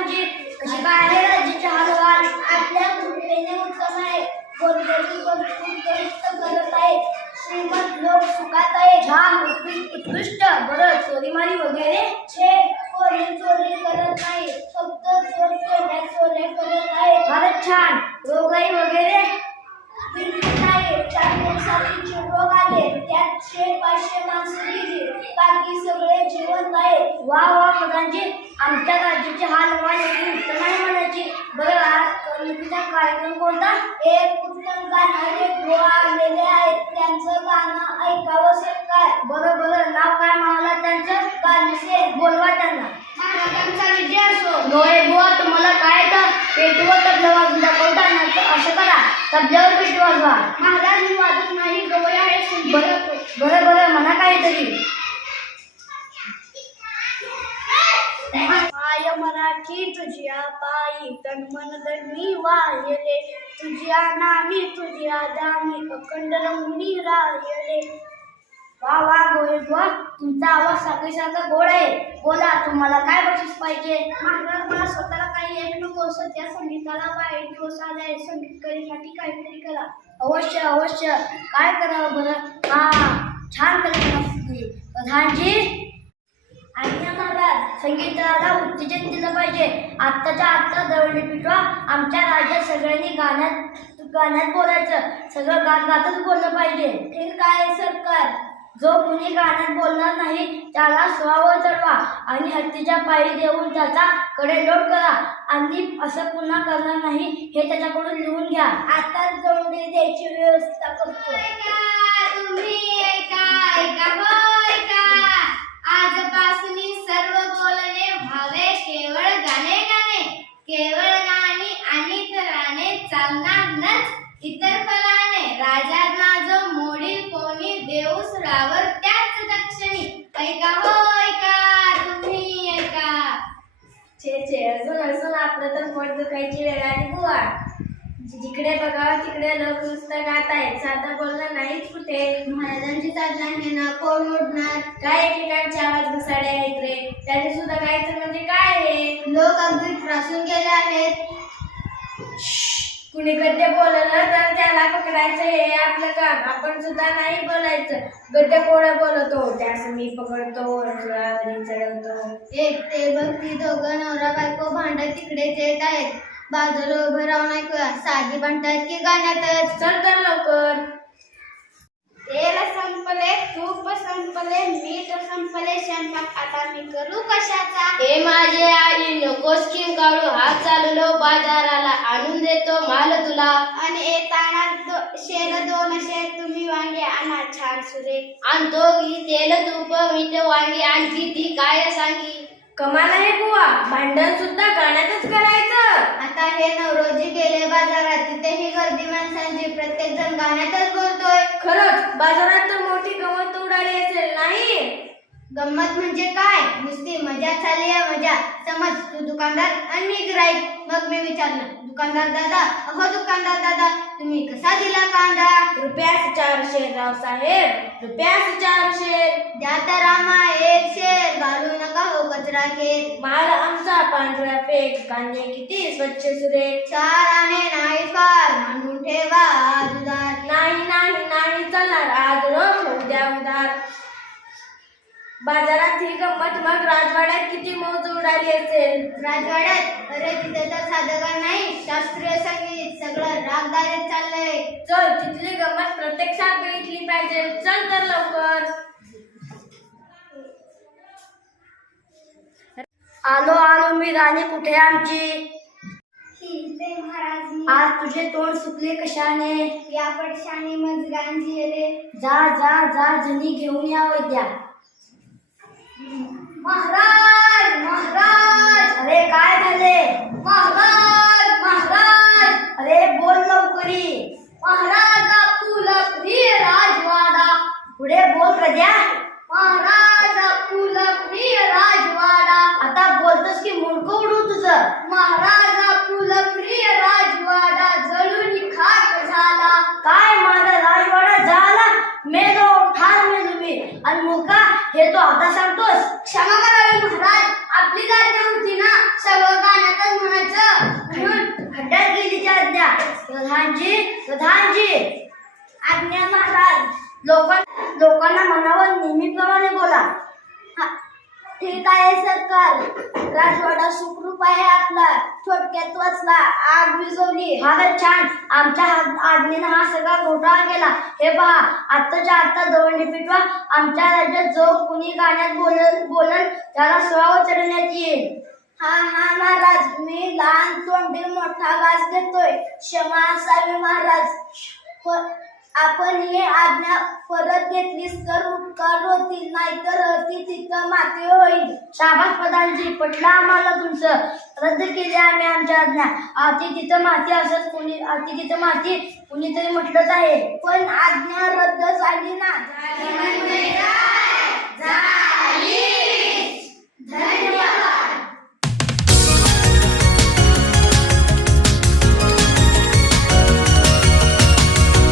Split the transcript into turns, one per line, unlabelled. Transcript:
राज्याचे हालवाल आपल्या कृपेने उत्तम आहे गोष्टी कष्ट करत आहे श्रीमंत लोक सुखात आहे छान उत्कृ- उत्कृष्ट. बरं चोरीमारी वगैरे? छे कोणी चोरी करत नाही फक्त चोर चोऱ्या चोऱ्या करत आहे. फारच छान. रोगराई वगैरे? चार दिवसांचे रोग आले. त्यात शे पाचशे माणसं गेली बाकी सगळे जिवंत आहे वा वा प्रधानजी आमच्या राज्याचे हाल एवढी उत्तम आहे म्हणायची. बरं आज करमणुकीचा कार्यक्रम कोणता? एक उत्तम गाणारे आलेले आहेत. त्यांचं गाणं ऐकावं काय बरं बरं नाव काय म्हणाला त्यांचं? गाणसे बोलवा त्यांना. महाराजांचा विजय असो. डोळे बुवा तुम्हाला काय तर पेटवत तबला वाजून दाखवता असं करा. तबल्यावर पेटू वाजवा. मराठी तुझ्या पायी तन मन धर्मी वाहिले तुझ्या नामी तुझ्या दामी अखंड रंगुनी राहिले वा वा गोळे तुमचा आवाज साखळीसारखा गोड आहे. बोला तुम्हाला काय बक्षीस पाहिजे? महाराज मला स्वतःला काही येत नको सध्या संगीताला वाईट दिवस आलाय. संगीतकारीसाठी काहीतरी करा. अवश्य अवश्य. काय करावं बरं? हा छान कल्पना प्रधानजी संगीताला उत्तेजन दिलं पाहिजे. आत्ताच्या आत्ता दरवडी पिटवा आमच्या राज्यात सगळ्यांनी गाण्यात गाण्यात बोलायचं. सगळं गात गातच बोललं पाहिजे. ठीक काय सरकार. जो कुणी गाण्यात बोलणार नाही त्याला स्वावर चढवा आणि हत्तीच्या पायी देऊन त्याचा कडे लोट करा. आणि असं पुन्हा करणार नाही हे त्याच्याकडून लिहून घ्या. आता जोडे द्यायची व्यवस्था करतो
तुम्ही ऐका ऐका हो ऐका आजपासून सर्व बोलणे व्हावे केवळ गाणे गाणे केवळ गाणी आणि तराने चालणार नच इतर फलाने राजांना जो मोडील कोणी देऊ सुरावर त्याच दक्षिणी. ऐका हो ऐका तुम्ही ऐका.
छे छे अजून अजून आपलं तर पोट दुखायची वेळ आली बुवा. जिकडे बघावं तिकडे लोक नुसतं गात आहेत. साधं बोलणं नाहीच कुठे.
महाराजांची चालना घेणं कोण उडणार
काय एकेकांचे आवाज घुसाडे आहेत रे? त्याने सुद्धा गायचं म्हणजे काय रे
लोक अगदी त्रासून गेले आहेत.
कुणी गद्य बोललं तर त्याला पकडायचं हे आपलं काम. आपण सुद्धा नाही बोलायचं. गद्य कोण बोलतो? त्यास मी पकडतो चढवतो.
एक ते बघ ती दोघं नवरा बायको भांडत तिकडेच येत आहेत. बाजूला उभं राहून ऐकूया. साधी भांडतात की गाण्यातच.
चल तर लवकर.
तेल संपले तूप संपले मीठ आता मी करू कशाचा?
हे माझे आई नकोस की काढू हात चाललो बाजाराला आणून देतो माल तुला.
आणि येताना दो, शेर दोन शेर तुम्ही वांगे आणा छान सुरेख.
आणतो की तेल तूप मीठ वांगी. आणखी ती काय सांगी?
कमाल आहे बुवा. भांडण सुद्धा गाण्यातच करायचं.
आता हे नवरोजी गेले बाजारात. तिथेही गर्दी माणसांची. प्रत्येक जण गाण्यातच बोलतोय.
खरंच बाजारात तर मोठी गमत उडाली असेल नाही?
गंमत म्हणजे काय? नुसती मजा चालली आहे मजा. समज तू दुकानदार आणि मी गिराईक मग मी विचारलं दुकानदार दादा अहो दुकानदार दादा तुम्ही कसा दिला कांदा?
रुपयास चारशे राव साहेब. रुपयास चारशे.
द्या तर आम्हा एक शेर घालू नका हो कचरा खेळ
माल आमचा पांढरा पेक कांदे किती स्वच्छ सुरेख.
चार आणे नाही फार म्हणून ठेवा उधार
नाही नाही. बाजारात ही गंमत मग राजवाड्यात किती मौज उडाली असेल?
राजवाड्यात? अरे तिथे तर साधं गाणं नाही. शास्त्रीय संगीत सगळं रागदारीत चाललंय.
चल तिथली गंमत प्रत्यक्षात बघितली पाहिजे. चल तर लवकर. आलो आलो मी राणी कुठे आमची?
ते महाराज
आज तुझे तोंड सुकले कशाने?
या पडशाने मजगांजी रे
जा जा जा जणी घेऊन या वैद्या.
महाराज महाराज.
अरे काय झाले?
महाराज महाराज.
अरे बोल लवकरी.
महाराजा प्रिय राजवाडा.
पुढे बोल प्रद्या
महाराजा प्रिय राजवाडा.
आता बोलतोस की मुंडकं उडू तुझं?
महाराजा राजवाडा. जळून खाक झाला.
काय माझा राजवाडा झाला? मेलो ठार मेलो मी. आणि मुका हे तो आता सांगतोस क्षमा करावी महाराज. आपली आज्ञा होती ना. सगळं गाण्यातच म्हणायचं. म्हणून खड्ड्यात गेली ती आज्ञा. प्रधानजी प्रधानजी. आज्ञा महाराज. लोक लोकांना मनावर नेहमीप्रमाणे बोला. हा, ठीक आहे सरकार. राजवाडा सुखरूप आहे आपला. थोडक्यात वाचला. आग विजवली फारच छान. आमच्या हात- आज्ञेनं हा सगळा घोटाळा केला. हे पहा आत्ताच्या आत्ता दवंडी पिटवा. आमच्या राज्यात जो कुणी गाण्यात बोलल बोलल त्याला स्वाव चढण्यात येईल. हा हा महाराज. मी लहान तोंडी मोठा वास घेतोय क्षमा असावी महाराज. प- आपण ही आज्ञा परत घेतलीस तर उपकार होतील नाहीतर अतिथी माती होईल. शाबास पदांची पटलं आम्हाला तुमचं. रद्द केली आम्ही आमच्या आज्ञा. अति तिथं माती असत कुणी अति तिथं माती कुणीतरी म्हटलंच आहे. पण आज्ञा रद्द झाली ना.